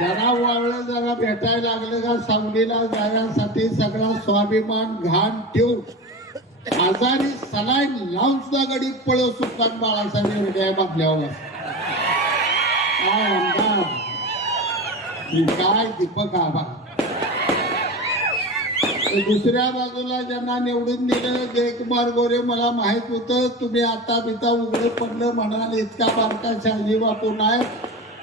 जरा वावळे जरा भेटायला लागले का सांगलीला जाण्यासाठी सगळा स्वाभिमान घाण ठेवून आजारी सलाईन लावून सुद्धा गडी पळव सुटतात बाळासाहेब हृदया बांधल्यावर काय आमदार काय दीपक आबा. दुसऱ्या बाजूला ज्यांना निवडून दिलं जयकुमार गोरे, मला माहित होतं तुम्ही आता बिता उघडे पडलं म्हणाल इतका बारका शहाजी बापू नाही.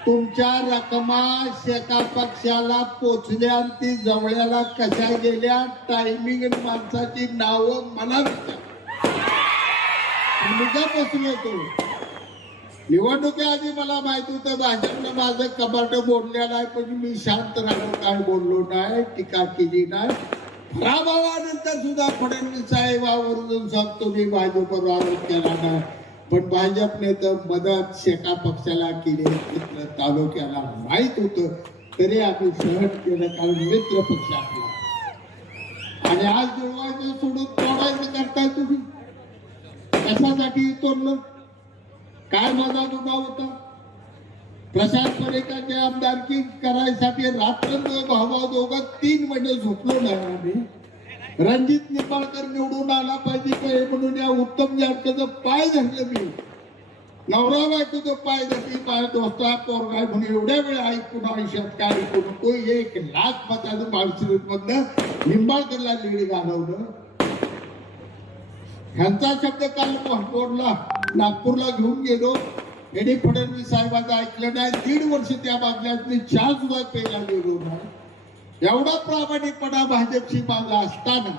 तुमच्या रकमा शेका पक्षाला पोचल्या ती जवळ्याला कशा गेल्या टायमिंग माणसाची नावं मला बसलो होतो. निवडणुकीआधी मला माहित होतं भाजपनं माझं कपाट बोललेलं आहे, पण मी शांत राहून काय बोललो नाही, टीका केली नाही. पराभवानंतर सुद्धा फडणवीस साहेब आवर्जून सांगतो मी भाजपवर आरोप केला नाही, पण भाजपने तर मदत शेका पक्षाला केली, मित्र तालुक्याला माहित होतं तरी आम्ही सहन केलं, कारण मित्र पक्ष आपला. आणि आज जुळवायचं सोडून तोडायचं करताय तुम्ही. कशासाठी तोडलं? काय माझा दुबा होता? प्रशांत परेकरची आमदारकी करायसाठी रात्रंदिवस भावा दोघं 3 महिने झोपलो नाही आम्ही. रणजित निंबाळकर निवडून आला पाहिजे काय म्हणून या उत्तम जानकरचं पाय धरलं मी. नवरा बायकोचं पाय धरली, पाय दोस्ता पोरगाय म्हणून एवढ्या वेळ ऐकून आयुष्यात काय ऐकू नको. 1,00,000 मताचं माळशिरस मधनं निंबाळकरला लीड घालवलं. ह्यांचा शब्द काल बोलला, नागपूरला घेऊन गेलो. यांनी फडणवीस साहेबांचं ऐकलं नाही. 1.5 वर्ष त्या बाजल्यात मी चहा सुद्धा प्यायला गेलो नाही. एवढा प्रामाणिकपणा भाजपशी माझा असताना